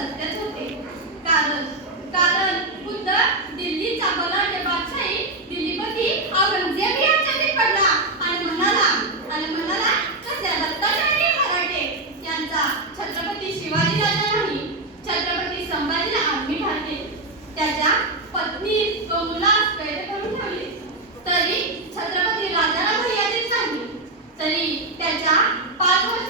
सत्याच होते. कारण कारण खुद्द दिल्लीचा बलाढ्य बादशाही दिल्लीपती औरंगजेब यांच्यातील पडला आणि म्हणाला आणि म्हणाला कसल्या दत्ताशाही मराठे? त्यांचा छत्रपती शिवाजी राजा नाही. छत्रपती संभाजीला आम्ही ठाकले त्याच्या पत्नी व मुलास कैद करून ठेवले. तरी छत्रपती राजाराम भैया देत तरी त्याच्या पाच वर्ष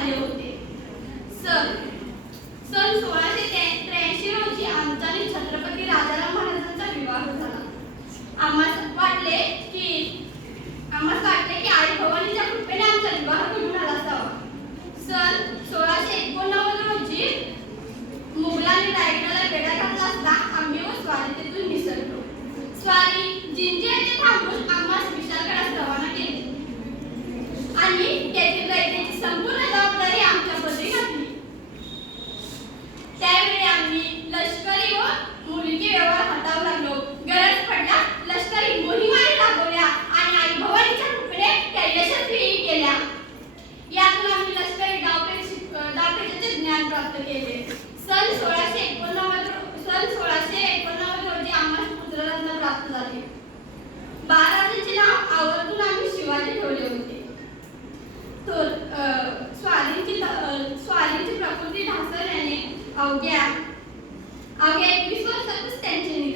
झाले होते. Sir Yeah. Okay, which was tension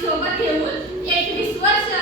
सोबत घेऊन एकवीस वर्ष